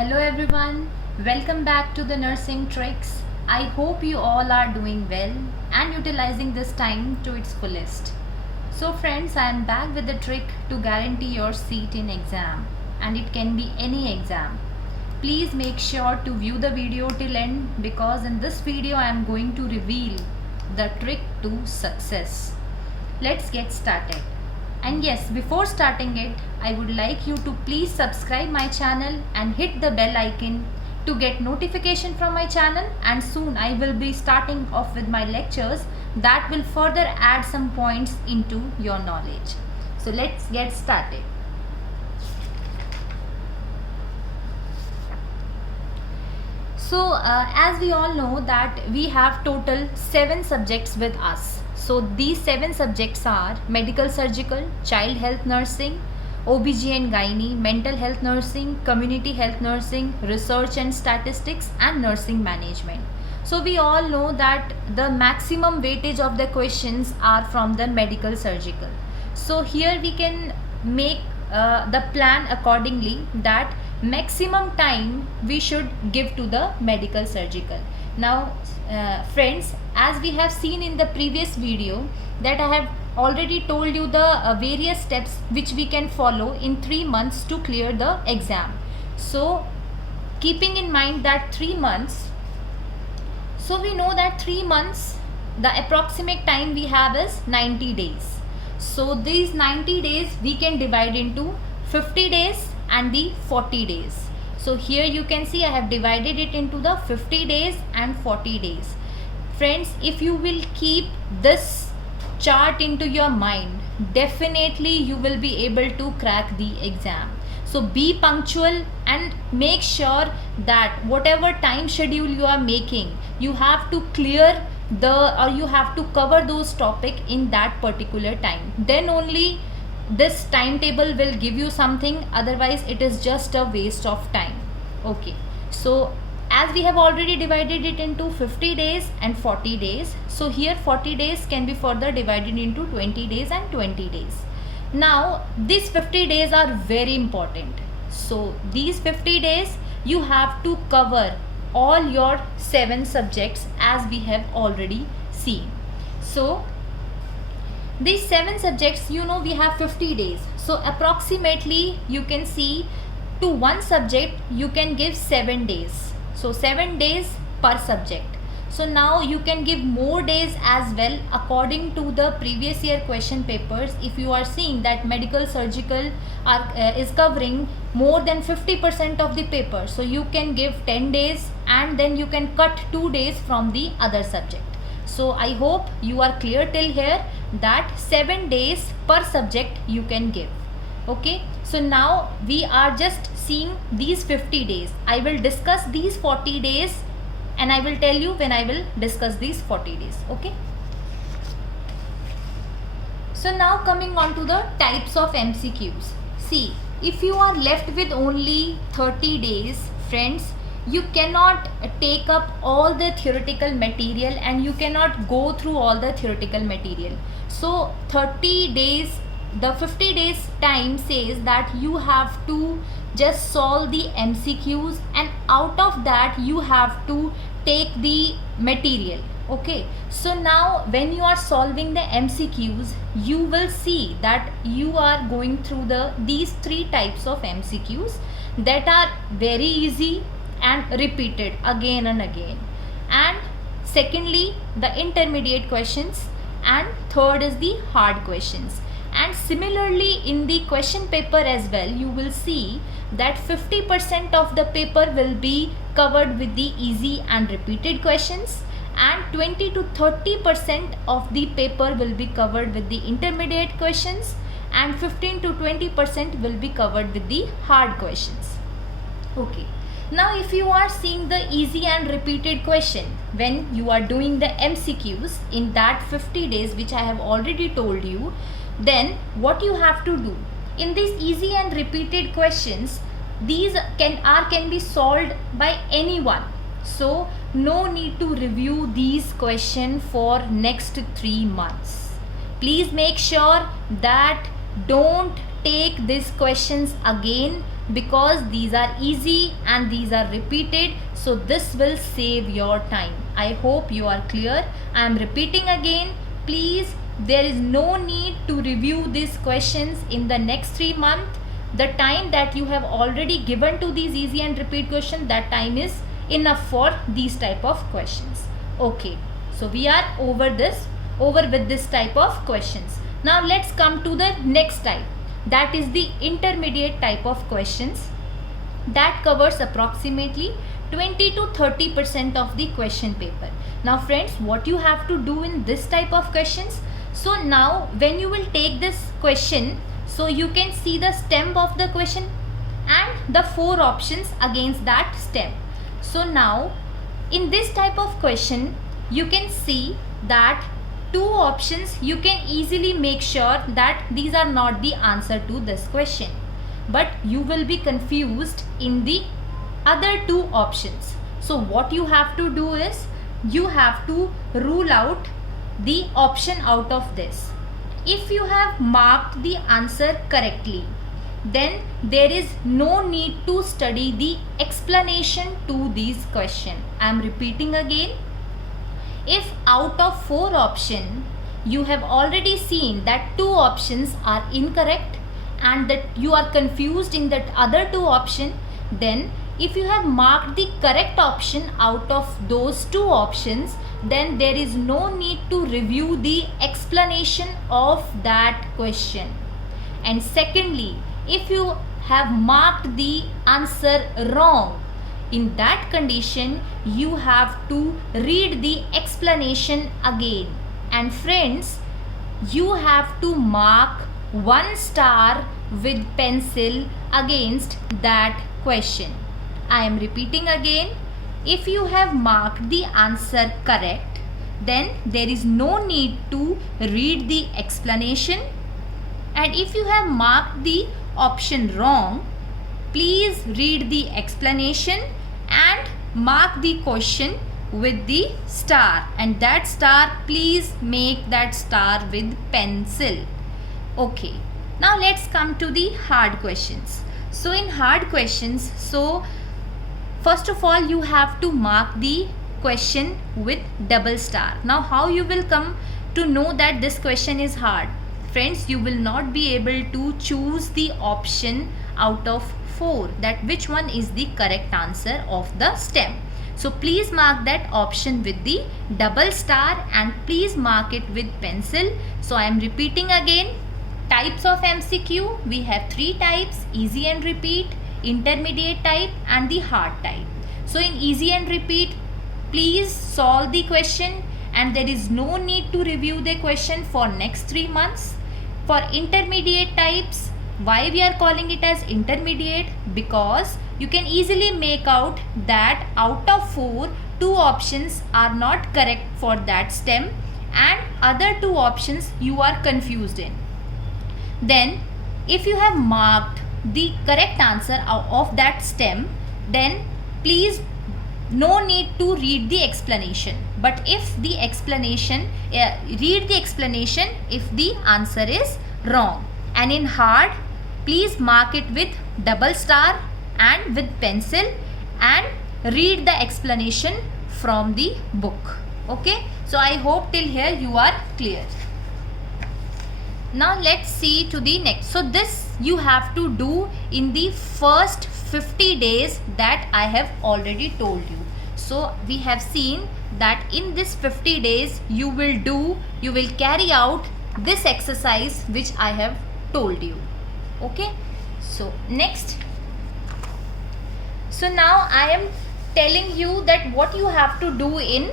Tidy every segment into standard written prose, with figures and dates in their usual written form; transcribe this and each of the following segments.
Hello everyone, welcome back to the Nursing Tricks. I hope you all are doing well and utilizing this time to its fullest. So friends, I am back with a trick to guarantee your seat in exam, and it can be any exam. Please make sure to view the video till end, because in this video I am going to reveal the trick to success. Let's get started. And yes, before starting it, I would like you to please subscribe my channel and hit the bell icon to get notification from my channel, and soon I will be starting off with my lectures that will further add some points into your knowledge. So let's get started. So as we all know that we have total 7 subjects with us. So these 7 subjects are medical surgical, child health nursing, OBG and gynae, mental health nursing, community health nursing, research and statistics, and nursing management. So we all know that the maximum weightage of the questions are from the medical surgical. So here we can make the plan accordingly, that maximum time we should give to the medical surgical. Now friends, as we have seen in the previous video, that I have already told you the various steps which we can follow in 3 months to clear the exam. So keeping in mind that 3 months, so we know that 3 months, the approximate time we have is 90 days. So these 90 days we can divide into 50 days and the 40 days. So here you can see I have divided it into the 50 days and 40 days. Friends, if you will keep this chart into your mind, definitely you will be able to crack the exam. So be punctual and make sure that whatever time schedule you are making, you have to clear you have to cover those topic in that particular time. Then only this timetable will give you something, otherwise it is just a waste of time. Okay, so as we have already divided it into 50 days and 40 days, so here 40 days can be further divided into 20 days and 20 days. Now these 50 days are very important. So these 50 days you have to cover all your 7 subjects as we have already seen. So these 7 subjects, you know, we have 50 days. So approximately you can see to one subject you can give 7 days. So 7 days per subject. So now you can give more days as well according to the previous year question papers. If you are seeing that medical surgical is covering more than 50% of the paper, so you can give 10 days and then you can cut 2 days from the other subject. So I hope you are clear till here that 7 days per subject you can give. Okay, so now we are just seeing these 50 days. I will discuss these 40 days and I will tell you when I will discuss these 40 days. Okay, so now coming on to the types of MCQs. See, if you are left with only 30 days, friends, you cannot take up all the theoretical material and you cannot go through all the theoretical material. So 30 days, the 50 days time says that you have to just solve the MCQs, and out of that you have to take the material. Okay, so now when you are solving the MCQs, you will see that you are going through these 3 types of MCQs that are very easy and repeated again and again, and secondly the intermediate questions, and third is the hard questions. And similarly in the question paper as well, you will see that 50% of the paper will be covered with the easy and repeated questions, and 20 to 30% of the paper will be covered with the intermediate questions, and 15 to 20% will be covered with the hard questions. Okay, now if you are seeing the easy and repeated question, when you are doing the MCQs in that 50 days which I have already told you, then what you have to do in these easy and repeated questions, these can be solved by anyone. So no need to review these questions for next 3 months. Please make sure that don't take these questions again because these are easy and these are repeated, so this will save your time. I hope you are clear. I am repeating again, please, there is no need to review these questions in the next 3 months. The time that you have already given to these easy and repeat questions, that time is enough for these type of questions. Okay, so we are over with this type of questions. Now let's come to the next type, that is the intermediate type of questions, that covers approximately 20 to 30% of the question paper. Now friends, what you have to do in this type of questions, so now when you will take this question, so you can see the stem of the question and the 4 options against that stem. So now in this type of question, you can see that 2 options, you can easily make sure that these are not the answer to this question, but you will be confused in the other 2 options. So what you have to do is, you have to rule out the option out of this. If you have marked the answer correctly, then there is no need to study the explanation to these questions. I am repeating again. If out of 4 options, you have already seen that 2 options are incorrect and that you are confused in that other 2 options, then if you have marked the correct option out of those 2 options, then there is no need to review the explanation of that question. And secondly, if you have marked the answer wrong, in that condition you have to read the explanation again. And friends, you have to mark 1 star with pencil against that question. I am repeating again. If you have marked the answer correct, then there is no need to read the explanation. And if you have marked the option wrong, please read the explanation and mark the question with the star, and that star, please make that star with pencil. Okay, now let's come to the hard questions. So in hard questions, so first of all you have to mark the question with double star. Now how you will come to know that this question is hard? Friends, you will not be able to choose the option out of 4, that which one is the correct answer of the stem. So please mark that option with the double star and please mark it with pencil. So I am repeating again. Types of MCQ, we have 3 types: easy and repeat, intermediate type and the hard type. So in easy and repeat, please solve the question and there is no need to review the question for next 3 months. For intermediate types, why we are calling it as intermediate? Because you can easily make out that out of 4, 2 options are not correct for that stem and other 2 options you are confused in. Then if you have marked the correct answer of that stem, then please no need to read the explanation. But if the explanation, read the explanation if the answer is wrong. And in hard, please mark it with double star and with pencil and read the explanation from the book. Okay, so I hope till here you are clear. Now let's see to the next. So this you have to do in the first 50 days that I have already told you. So we have seen that in this 50 days you will carry out this exercise which I have told you. Okay, so next. So now I am telling you that what you have to do in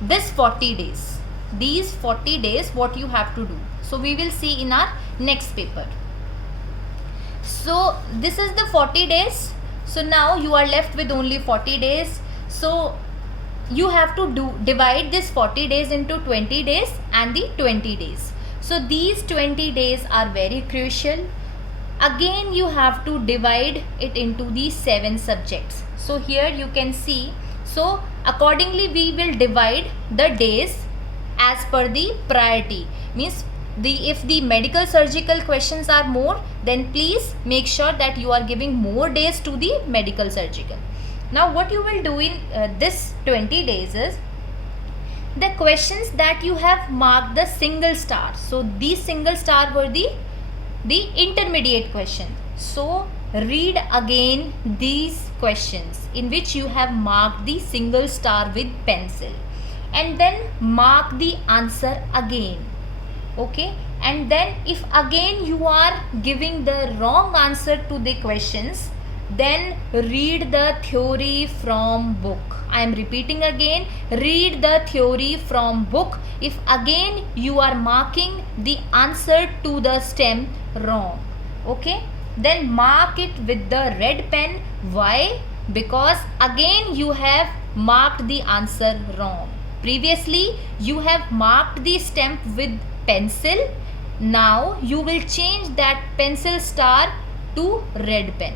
this 40 days. These 40 days what you have to do. So we will see in our next paper. So this is the 40 days. So now you are left with only 40 days. So you have to divide this 40 days into 20 days and the 20 days. So these 20 days are very crucial. Again you have to divide it into the 7 subjects. So here you can see. So accordingly we will divide the days as per the priority. Means if the medical surgical questions are more, then please make sure that you are giving more days to the medical surgical. Now what you will do in this 20 days is, the questions that you have marked the single star, so these single star were the intermediate question. So read again these questions in which you have marked the single star with pencil, and then mark the answer again. Okay, and then if again you are giving the wrong answer to the questions, then read the theory from book. I am repeating again, read the theory from book if again you are marking the answer to the stem wrong. Okay, then mark it with the red pen. Why? Because again you have marked the answer wrong. Previously you have marked the stem with pencil. Now you will change that pencil star to red pen.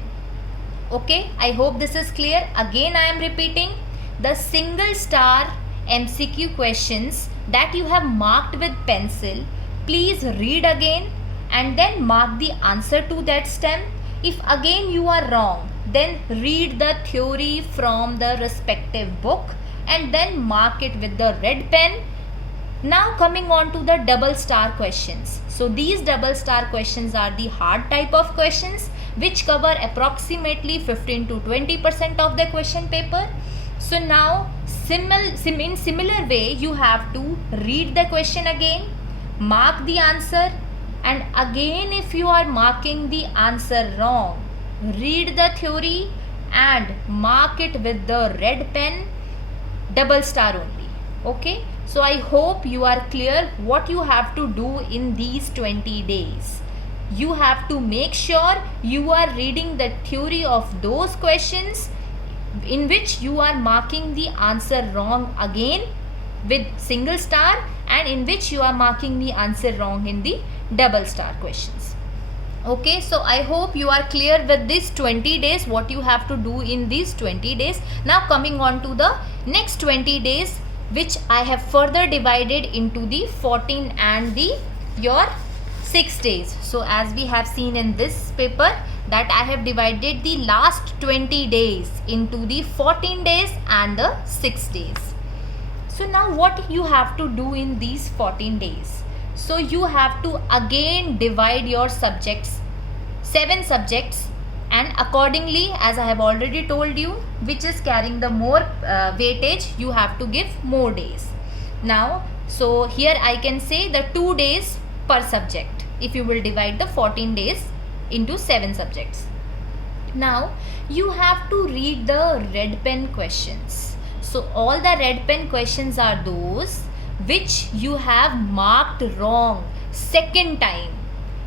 Okay, I hope this is clear. Again I am repeating, the single star MCQ questions that you have marked with pencil, please read again and then mark the answer to that stem. If again you are wrong, then read the theory from the respective book and then mark it with the red pen. Now coming on to the double star questions. So these double star questions are the hard type of questions which cover approximately 15 to 20% of the question paper. So now in similar way you have to read the question again, mark the answer, and again if you are marking the answer wrong, read the theory and mark it with the red pen, double star only. Okay, so I hope you are clear what you have to do in these 20 days. You have to make sure you are reading the theory of those questions in which you are marking the answer wrong again with single star, and in which you are marking the answer wrong in the double star questions. Okay, so I hope you are clear with this 20 days, what you have to do in these 20 days. Now coming on to the next 20 days, which I have further divided into the 14 and your 6 days. So as we have seen in this paper that I have divided the last 20 days into the 14 days and the 6 days. So now what you have to do in these 14 days? So you have to again divide your subjects, 7 subjects, and accordingly, as I have already told you, which is carrying the more weightage, you have to give more days. Now, so here I can say the 2 days per subject if you will divide the 14 days into 7 subjects. Now you have to read the red pen questions. So all the red pen questions are those which you have marked wrong second time.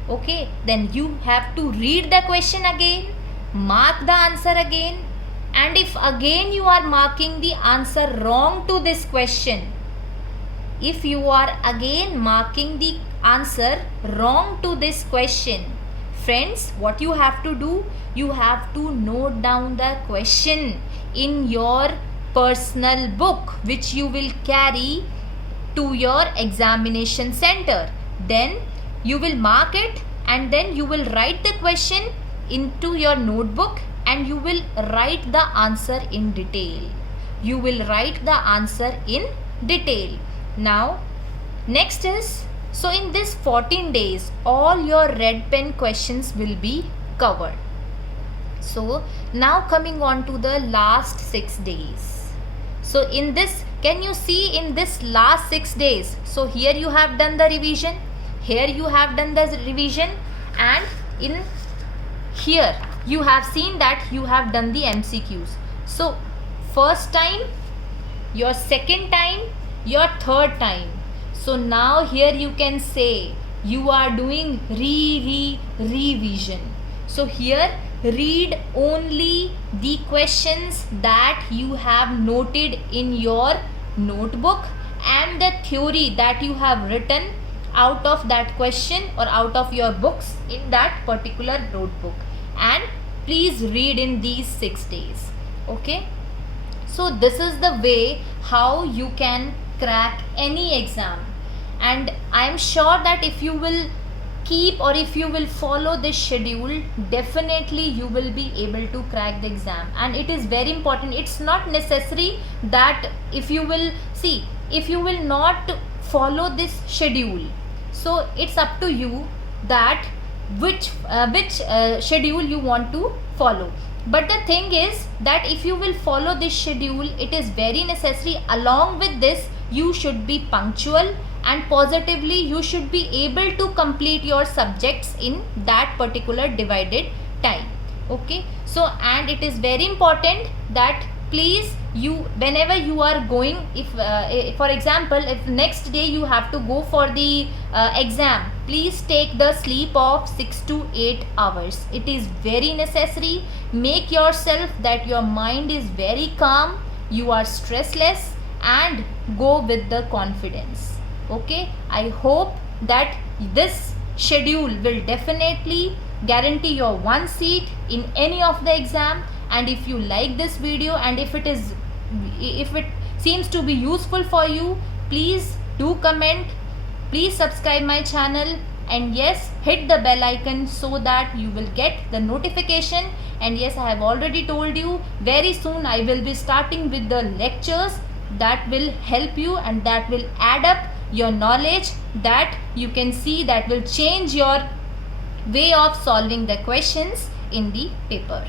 Okay, then you have to read the question again, mark the answer again, and if again you are marking the answer wrong to this question, if you are again marking the answer wrong to this question, friends, what you have to do, you have to note down the question in your personal book which you will carry to your examination center. Then you will mark it and then you will write the question into your notebook and you will write the answer in detail. You will write the answer in detail. Now next is, so in this 14 days all your red pen questions will be covered. So now coming on to the last 6 days. So in this, can you see in this last 6 days, so here you have done the revision, here you have done the revision, and in here you have seen that you have done the MCQs. So first time, your second time, your third time. So now here you can say you are doing revision. So here read only the questions that you have noted in your notebook and the theory that you have written out of that question or out of your books in that particular notebook, and please read in these 6 days. Okay, so this is the way how you can crack any exam, and I am sure that if you will keep, or if you will follow this schedule, definitely you will be able to crack the exam. And it is very important. It's not necessary that if you will see, if you will not follow this schedule, so it's up to you that which schedule you want to follow. But the thing is that if you will follow this schedule, it is very necessary. Along with this, you should be punctual, and positively you should be able to complete your subjects in that particular divided time. Okay, so and it is very important that please, you whenever you are going, if for example, if next day you have to go for the exam, please take the sleep of 6 to 8 hours. It is very necessary. Make yourself that your mind is very calm, you are stressless, and go with the confidence. Okay, I hope that this schedule will definitely guarantee your one seat in any of the exam. And if you like this video, and if it seems to be useful for you, please do comment, please subscribe my channel, and yes, hit the bell icon so that you will get the notification. And yes, I have already told you, very soon I will be starting with the lectures that will help you and that will add up your knowledge, that you can see, that will change your way of solving the questions in the paper.